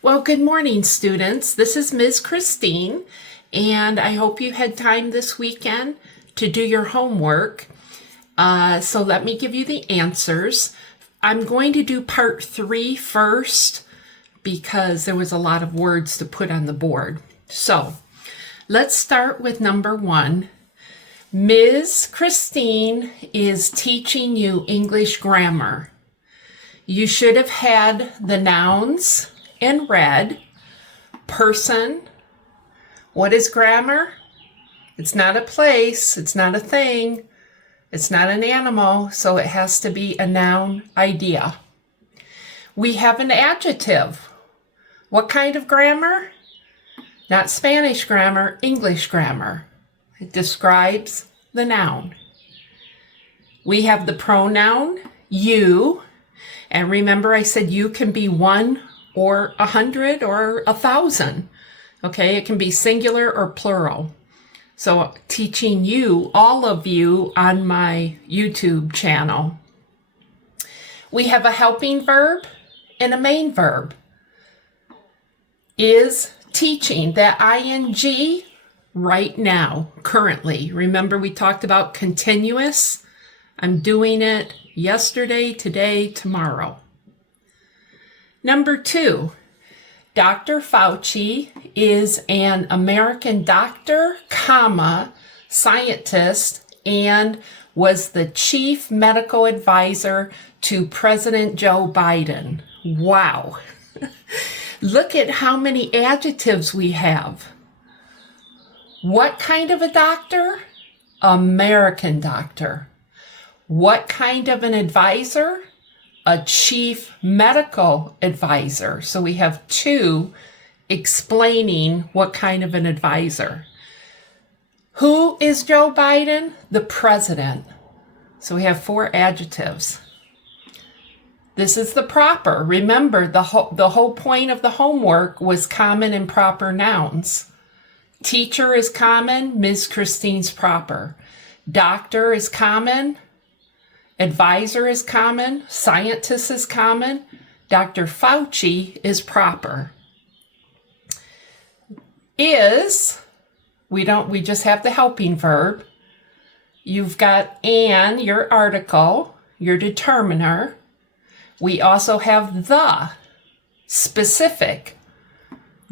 Well, good morning, students. This is Ms. Christine, and I hope you had time this weekend to do your homework. So let me give you the answers. I'm going to do part 3 first because there was a lot of words to put on the board. So let's start with number 1. Ms. Christine is teaching you English grammar. You should have had the nouns in red. Person. What is grammar? It's not a place. It's not a thing. It's not an animal. So it has to be a noun idea. We have an adjective. What kind of grammar? Not Spanish grammar, English grammar. It describes the noun. We have the pronoun you. And remember I said you can be 1 or 100 or 1,000. Okay, it can be singular or plural. So teaching you, all of you, on my YouTube channel. We have a helping verb and a main verb. Is teaching, that ing, right now, currently. Remember we talked about continuous? I'm doing it yesterday, today, tomorrow. Number 2, Dr. Fauci is an American doctor, scientist, and was the chief medical advisor to President Joe Biden. Wow. Look at how many adjectives we have. What kind of a doctor? American doctor. What kind of an advisor? A chief medical advisor. So we have 2 explaining what kind of an advisor. Who is Joe Biden? The president. So we have 4 adjectives. This is the proper. Remember, the whole point of the homework was common and proper nouns. Teacher is common, Ms. Christine's proper. Doctor is common. Advisor is common. Scientist is common. Dr. Fauci is proper. Is, we just have the helping verb. You've got an, your article, your determiner. We also have the, specific,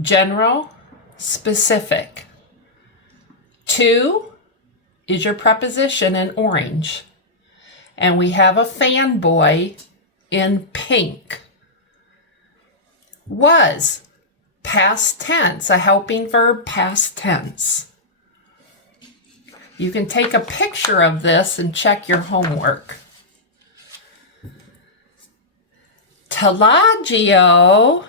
general, specific. To is your preposition in orange. And we have a fanboy in pink. Was, past tense, a helping verb, past tense. You can take a picture of this and check your homework. Tellagio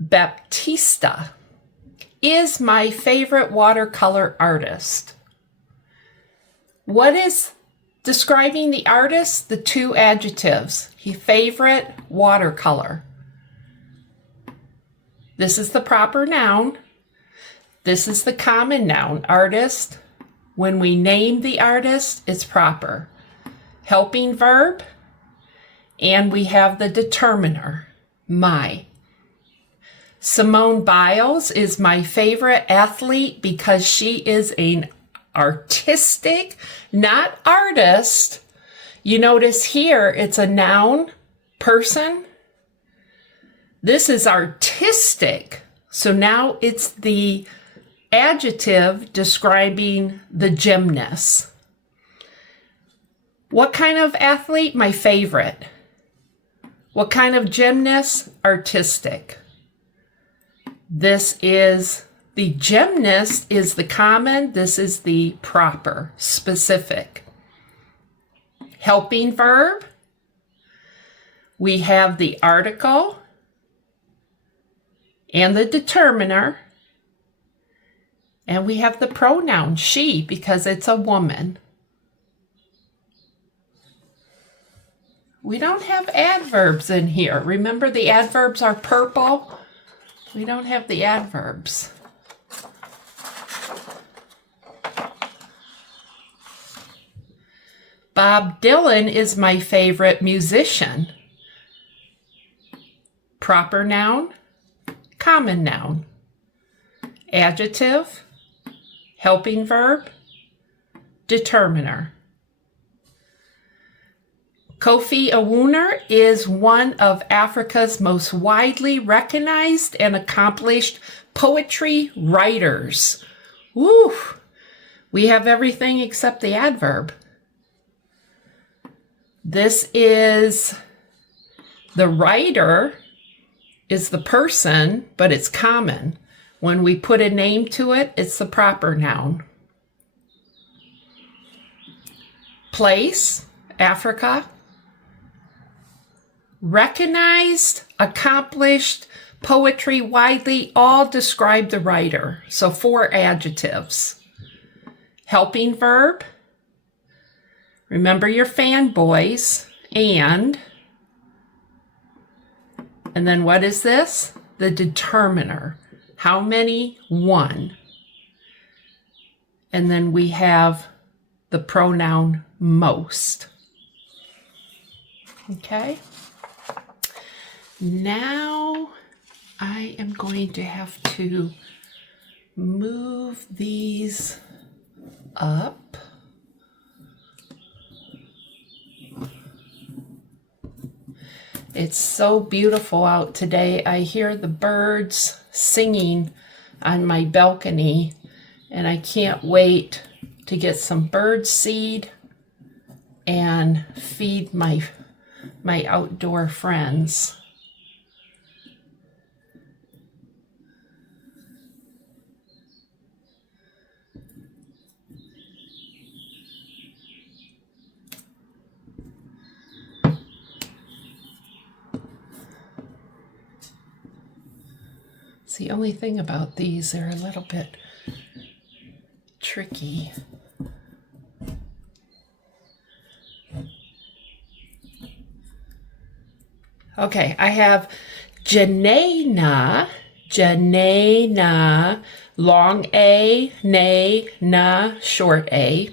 Baptista is my favorite watercolor artist. What is describing the artist? The 2 adjectives. Favorite, watercolor. This is the proper noun. This is the common noun, artist. When we name the artist, it's proper. Helping verb. And we have the determiner, my. Simone Biles is my favorite athlete because she is an artistic, not artist. You notice here it's a noun, person. This is artistic. So now it's the adjective describing the gymnast. What kind of athlete? My favorite. What kind of gymnast? Artistic. This is the gymnast is the common. This is the proper, specific. Helping verb. We have the article and the determiner. And we have the pronoun she because it's a woman. We don't have adverbs in here. Remember the adverbs are purple? We don't have the adverbs. Bob Dylan is my favorite musician. proper noun, common noun, adjective, helping verb, determiner. Kofi Awuner is one of Africa's most widely recognized and accomplished poetry writers. Woo! We have everything except the adverb. This is the writer is the person, but it's common. When we put a name to it, it's the proper noun. Place, Africa. Recognized, accomplished, poetry widely, all describe the writer. So 4 adjectives. Helping verb. Remember your fanboys. And then what is this? The determiner. How many? 1. And then we have the pronoun most. Okay. Now I am going to have to move these up. It's so beautiful out today. I hear the birds singing on my balcony, and I can't wait to get some bird seed and feed my outdoor friends. The only thing about these, they're a little bit tricky. Okay, I have Janena, long A, nay, na, short A,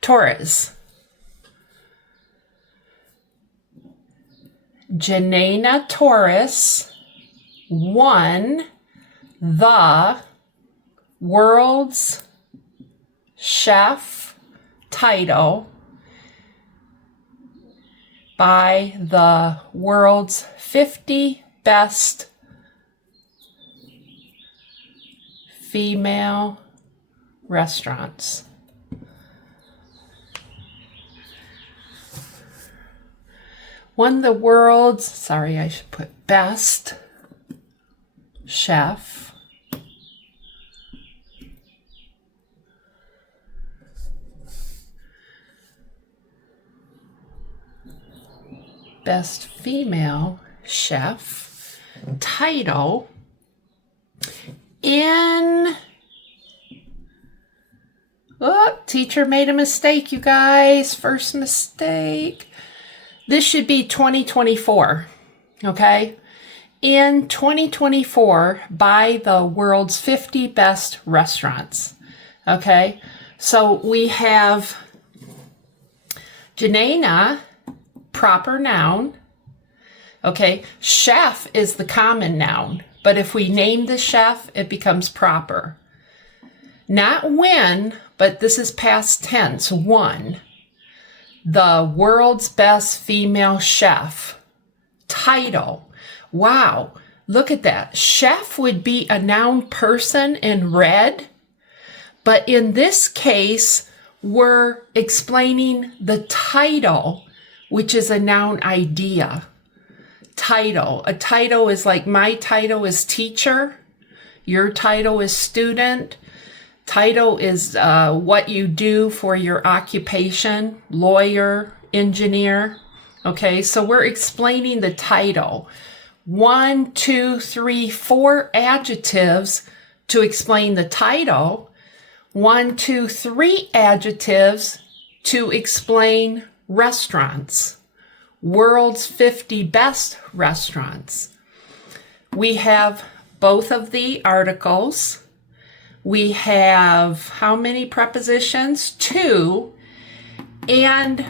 Torres. Janena Torres won the world's chef title by the world's 50 best female restaurants. Won the world's, sorry, I should put best chef best female chef title in, oh, teacher made a mistake, you guys, first mistake. This should be 2024, okay? In 2024 by the world's 50 best restaurants, okay? So we have Janena, proper noun, okay? Chef is the common noun, but if we name the chef, it becomes proper. Not when, but this is past tense, won. The world's best female chef title. Wow, look at that. Chef would be a noun person in red, but in this case, we're explaining the title, which is a noun idea. Title. A title is like my title is teacher. Your title is student. Title is what you do for your occupation, lawyer, engineer. Okay, so we're explaining the title. 1, 2, 3, 4 adjectives to explain the title. 1, 2, 3 adjectives to explain restaurants. World's 50 best restaurants. We have both of the articles. We have how many prepositions? 2. And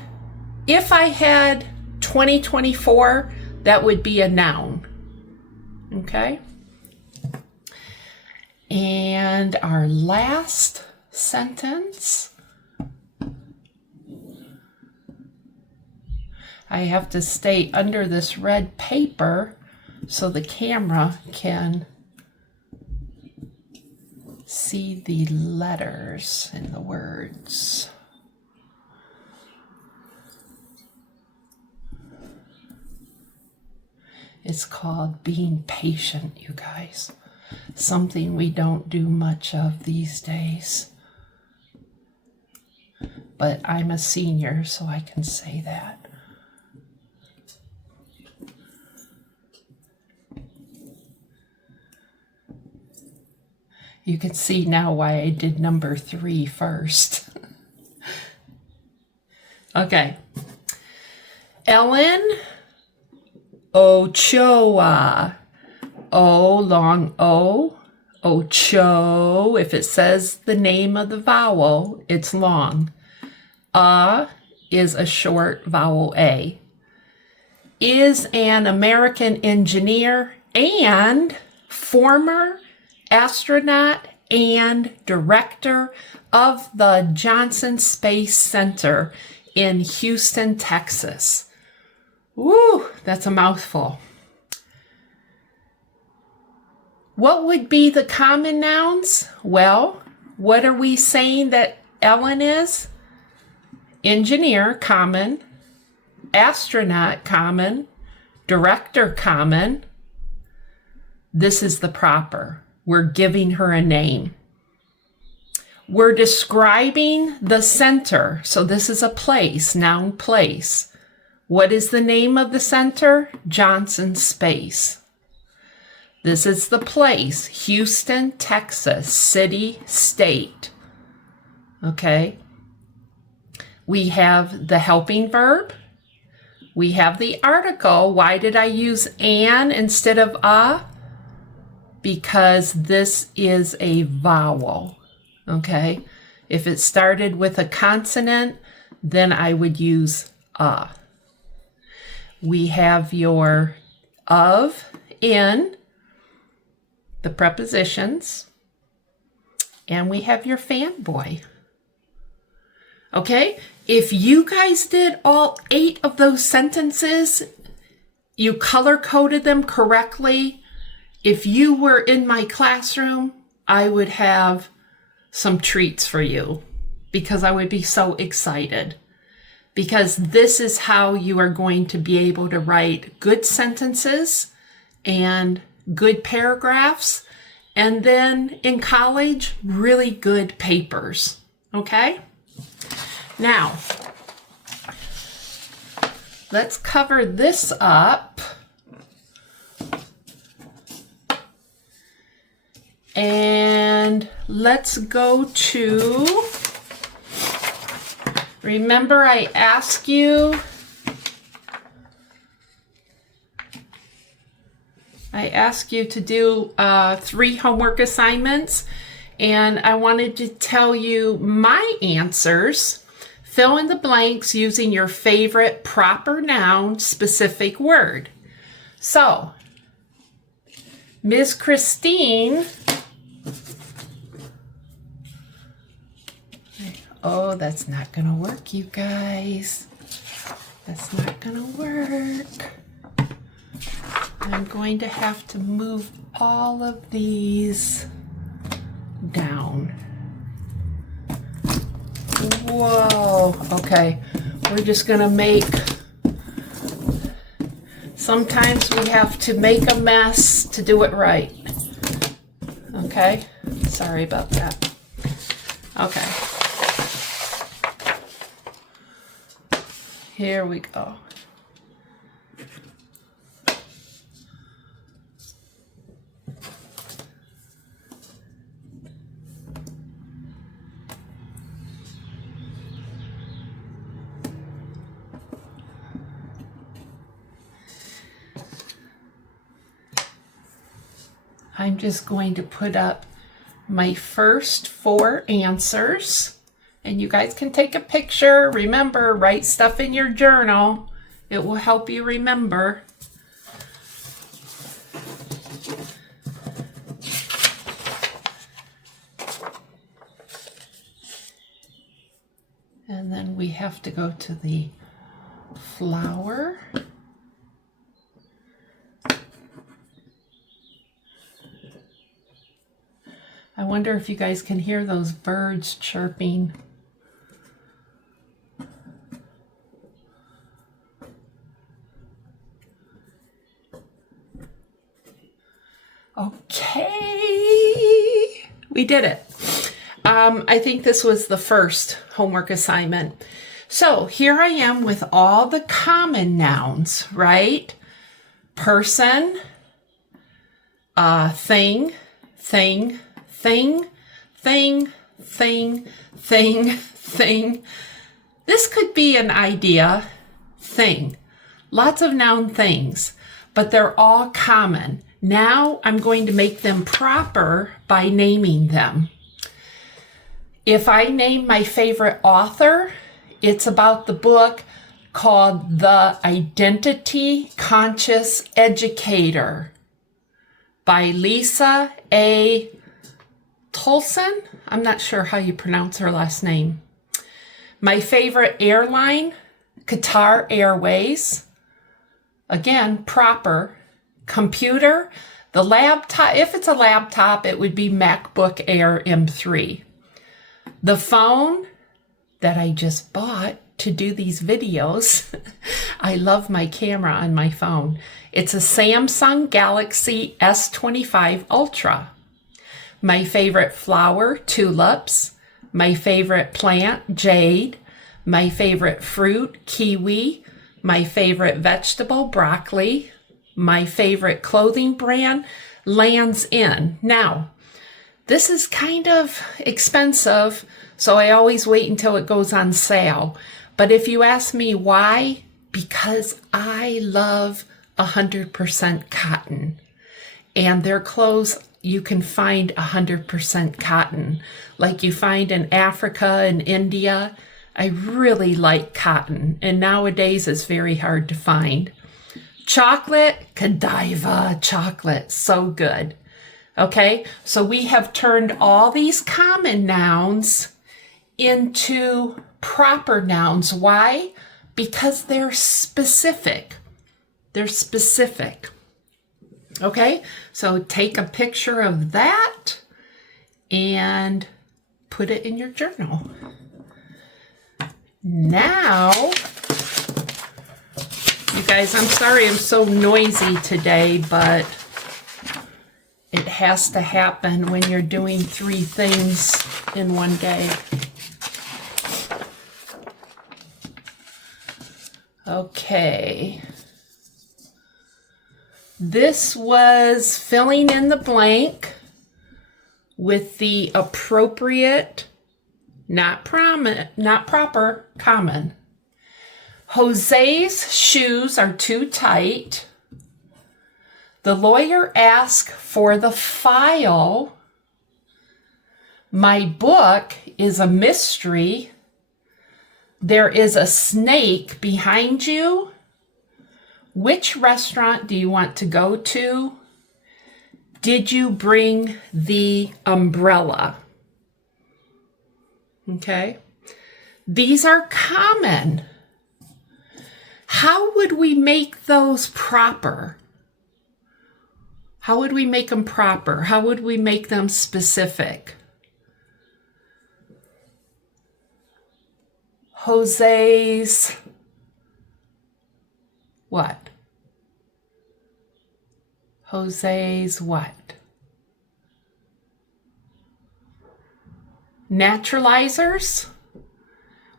if I had 2024, that would be a noun. Okay? And our last sentence, I have to stay under this red paper so the camera can see the letters in the words. It's called being patient, you guys. Something we don't do much of these days. But I'm a senior, so I can say that. You can see now why I did number 3 first. Okay. Ellen Ochoa. O, long O. Ocho. If it says the name of the vowel, it's long. Is a short vowel A. Is an American engineer and former astronaut and director of the Johnson Space Center in Houston, Texas. Woo, that's a mouthful. What would be the common nouns? Well, what are we saying that Ellen is? Engineer, common. Astronaut, common. Director, common. This is the proper. We're giving her a name. We're describing the center. So this is a place, noun place. What is the name of the center? Johnson Space. This is the place, Houston, Texas, city, state. Okay. We have the helping verb. We have the article. Why did I use an instead of a? Because this is a vowel. Okay. If it started with a consonant, then I would use a. We have your of, in, the prepositions, and we have your fanboy. Okay, if you guys did all 8 of those sentences, you color-coded them correctly, if you were in my classroom, I would have some treats for you because I would be so excited. Because this is how you are going to be able to write good sentences and good paragraphs, and then in college, really good papers. Okay? Now, let's cover this up. And let's go to, remember I asked you to do 3 homework assignments, and I wanted to tell you my answers. Fill in the blanks using your favorite proper noun specific word. So, Ms. Christine, oh, that's not going to work, you guys. That's not going to work. I'm going to have to move all of these down. Whoa. Okay. We're just going to make, sometimes we have to make a mess to do it right. Okay. Sorry about that. Okay. Here we go. I'm just going to put up my first 4 answers, and you guys can take a picture. Remember, write stuff in your journal. It will help you remember. And then we have to go to the flower. I wonder if you guys can hear those birds chirping. Okay, we did it. I think this was the first homework assignment. So here I am with all the common nouns, right? Person, thing, thing, thing, thing, thing, thing, thing. This could be an idea, thing. Lots of noun things, but they're all common. Now I'm going to make them proper by naming them. If I name my favorite author, it's about the book called The Identity Conscious Educator by Lisa A. Tolson. I'm not sure how you pronounce her last name. My favorite airline, Qatar Airways. Again, proper. Computer, the laptop, if it's a laptop, it would be MacBook Air M3. The phone that I just bought to do these videos, I love my camera on my phone. It's a Samsung Galaxy S25 Ultra. My favorite flower, tulips. My favorite plant, jade. My favorite fruit, kiwi. My favorite vegetable, broccoli. My favorite clothing brand, Lands' End. Now, this is kind of expensive, so I always wait until it goes on sale. But if you ask me why, because I love 100% cotton. And their clothes, you can find 100% cotton. Like you find in Africa and India. I really like cotton, and nowadays it's very hard to find. Chocolate, Godiva chocolate, so good. Okay, so we have turned all these common nouns into proper nouns. Why? Because they're specific. They're specific. Okay, so take a picture of that and put it in your journal. Now, you guys, I'm sorry I'm so noisy today, but it has to happen when you're doing 3 things in one day. Okay. This was filling in the blank with the appropriate, not proper, common. Jose's shoes are too tight. The lawyer asked for the file. My book is a mystery. There is a snake behind you. Which restaurant do you want to go to? Did you bring the umbrella? Okay. These are common. How would we make those proper? How would we make them proper? How would we make them specific? Jose's what? Jose's what? Naturalizers?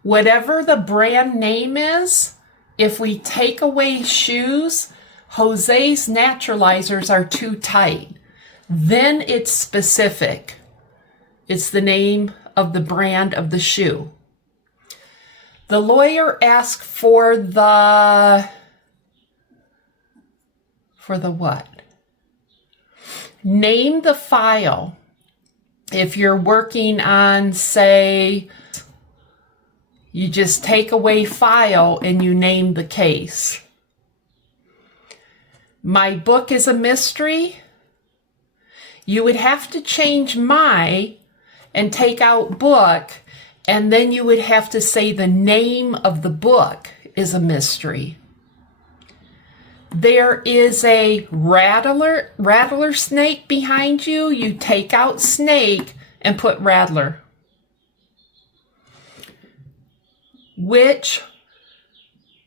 Whatever the brand name is, if we take away shoes, Jose's naturalizers are too tight. Then it's specific. It's the name of the brand of the shoe. The lawyer asked for the what? Name the file. If you're working on, say, you just take away file and you name the case. My book is a mystery. You would have to change my and take out book And then you would have to say the name of the book is a mystery. There is a rattler snake behind you. You take out snake and put rattler. Which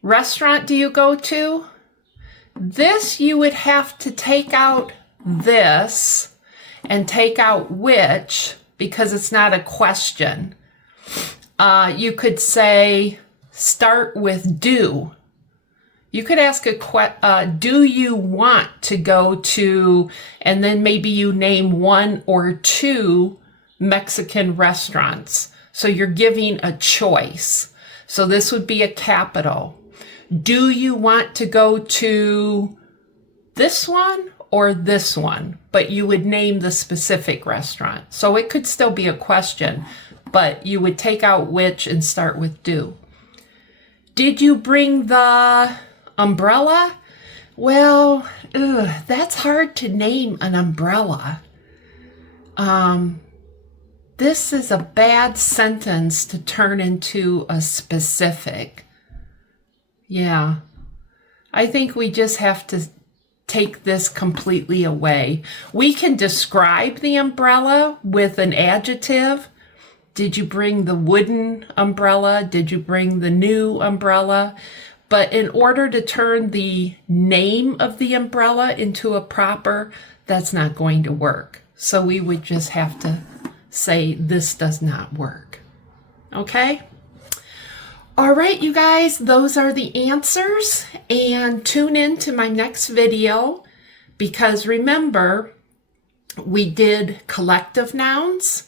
restaurant do you go to? This you would have to take out this and take out which, because it's not a question. You could say, start with do. You could ask do you want to go to, and then maybe you name 1 or 2 Mexican restaurants. So you're giving a choice. So this would be a capital. Do you want to go to this one or this one? But you would name the specific restaurant. So it could still be a question, but you would take out which and start with do. Did you bring the umbrella? Well, that's hard to name an umbrella. This is a bad sentence to turn into a specific. Yeah, I think we just have to take this completely away. We can describe the umbrella with an adjective. Did you bring the wooden umbrella? Did you bring the new umbrella? But in order to turn the name of the umbrella into a proper, that's not going to work. So we would just have to say this does not work. Okay? All right, you guys, those are the answers. And tune in to my next video, because remember, we did collective nouns,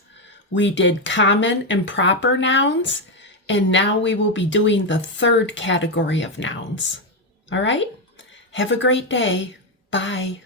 we did common and proper nouns, and now we will be doing the third category of nouns. All right? Have a great day. Bye.